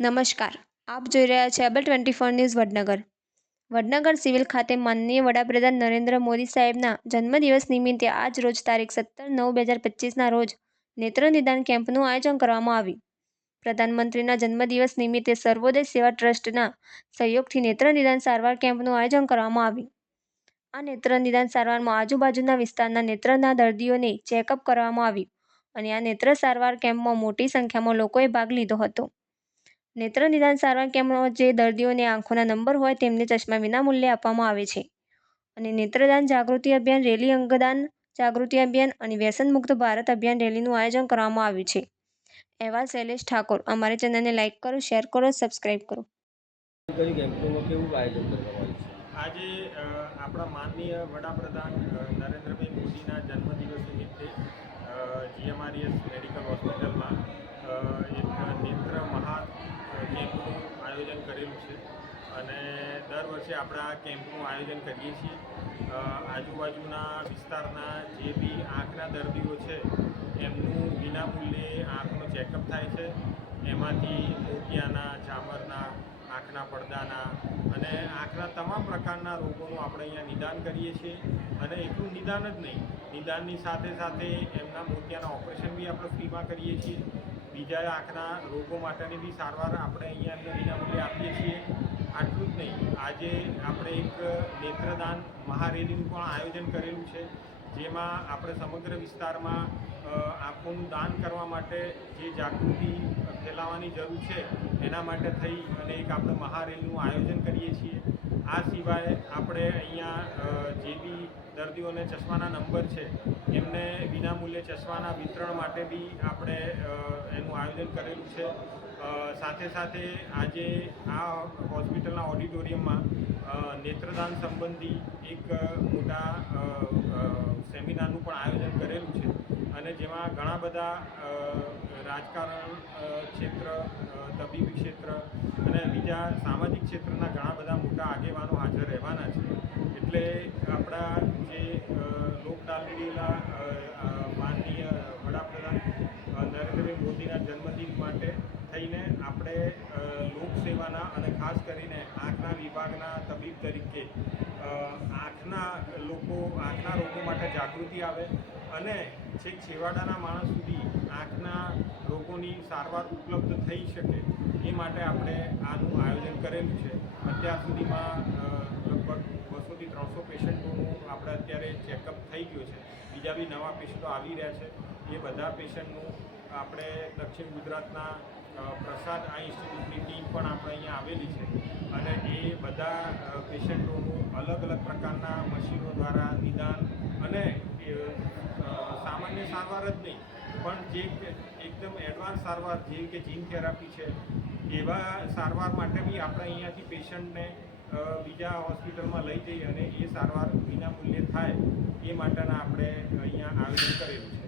નમસ્કાર. આપ જોઈ રહ્યા છે able twenty four news Vadnagar. Vadnagar civil ખાતે માનનીય વડાપ્રધાન નરેન્દ્ર મોદી સાહેબના જન્મદિવસ નિમિત્તે આજ રોજ તારીખ સત્તર નવ બે હજાર પચીસના રોજ નેત્ર નિદાન કેમ્પનું આયોજન કરવામાં આવ્યું. પ્રધાનમંત્રીના જન્મદિવસ નિમિત્તે સર્વોદય સેવા ટ્રસ્ટના સહયોગથી નેત્ર નિદાન સારવાર કેમ્પનું આયોજન કરવામાં આવ્યું. આ નેત્ર નિદાન સારવારમાં આજુબાજુના વિસ્તારના નેત્રના દર્દીઓને ચેકઅપ કરવામાં આવ્યું અને આ નેત્ર સારવાર કેમ્પમાં મોટી સંખ્યામાં લોકોએ ભાગ લીધો હતો. નેત્ર નિદાન સારવાર કેમ્પમાં જે દર્દીઓને આંખોના નંબર હોય તેમને ચશ્મા વિનામૂલ્યે આપવામાં આવે છે. અને નેત્રદાન જાગૃતિ અભિયાન રેલી અંગદાન જાગૃતિ અભિયાન અને વ્યસન મુક્ત ભારત અભિયાન રેલીનું આયોજન કરવામાં આવ્યું છે. અહેવાલ શૈલેષ ઠાકોર. અમારે ચેનલને લાઇક કરો શેર કરો સબસ્ક્રાઇબ કરો. આજે આપણા માનનીય વડાપ્રધાન નરેન્દ્રભાઈ મોદીના જન્મદિવસ નિમિત્તે જીએમઆરએસ મેડિકલ હોસ્પિટલમાં અ, એક નેત્ર મહા અ, કેમ્પનું આયોજન કરેલું છે અને દર વર્ષે આપણા કેમ્પનું આયોજન કરીએ છીએ. આજુબાજુના વિસ્તારના જે બી આંખના દર્દીઓ છે, એમનું વિનામૂલ્યે આંખનું ચેકઅપ થાય છે. એમાંથી મોતિયાના, ચામરના, આંખના પડદાના અને આંખના તમામ પ્રકારના રોગોનું આપણે અહીંયા નિદાન કરીએ છીએ. અને એટલું નિદાન જ નહીં, નિદાનની સાથે સાથે એમના મોતિયાના ઓપરેશન બી આપણે ફ્રીમાં કરીએ છીએ. બીજા આંખના રોગો માટેની બી સારવાર આપણે અહીંયા એમને વિનામૂલ્યે આપીએ છીએ. આટલું જ નહીં. આજે આપણે એક નેત્રદાન મહારેલીનું પણ આયોજન કરેલું છે, જેમાં આપણે સમગ્ર વિસ્તારમાં આંખોનું દાન કરવા માટે જે જાગૃતિ ફેલાવવાની જરૂર છે, એના માટે થઈ અને એક આપણે મહારેલીનું આયોજન કરીએ છીએ. આ સિવાય આપણે અહીંયા જે બી દર્દીઓને ચશ્માના નંબર છે, એમને વિનામૂલ્યે ચશ્માના વિતરણ માટે બી આપણે એનું આયોજન કરેલું છે. સાથે સાથે આજે આ હોસ્પિટલના ઓડિટોરિયમમાં નેત્રદાન સંબંધી એક મોટા સેમિનારનું પણ આયોજન કરેલું છે. અને જેમાં ઘણા બધા રાજકારણ ક્ષેત્ર તબીબી ક્ષેત્ર બીજા સામાજિક ક્ષેત્રના ઘણા બધા મોટા આગેવાનો હાજર રહેવાના છે. એટલે આપણા જે અ, માનનીય વડાપ્રધાન નરેન્દ્રભાઈ મોદીના જન્મદિન માટે થઈને આપણે લોકસેવાના અને ખાસ કરીને આંખના વિભાગના તબીબ તરીકે આંખના લોકો આંખના રોગો માટે જાગૃતિ આવે અને છેક છેવાડાના માણસ સુધી આંખના રોગોની સારવાર ઉપલબ્ધ થઈ શકે એ માટે આપણે આનું આયોજન કરેલું છે. અત્યાર સુધીમાં લગભગ બસોથી ત્રણસો પેશન્ટોનું આપણે અત્યારે ચેકઅપ થઈ ગયું છે. બીજા બી નવા પેશન્ટો આવી રહ્યા છે. એ બધા પેશન્ટનું આપણે દક્ષિણ ગુજરાતના પ્રસાદ આ ઇન્સ્ટિટ્યૂટની ટીમ પણ આપણે અહીંયા આવેલી છે. અને એ બધા પેશન્ટોનું અલગ અલગ પ્રકારના મશીનો દ્વારા નિદાન અને સામાન્ય સારવાર જ નહીં, પણ જે એકદમ એડવાન્સ સારવાર જેવી કે જીન થેરાપી છે, એવા સારવાર માટે બી આપણે અહીંયાથી પેશન્ટને બીજા હોસ્પિટલમાં લઈ જઈ અને એ સારવાર વિનામૂલ્યે થાય એ માટેના આપણે અહીંયા આયોજન કરેલું છે.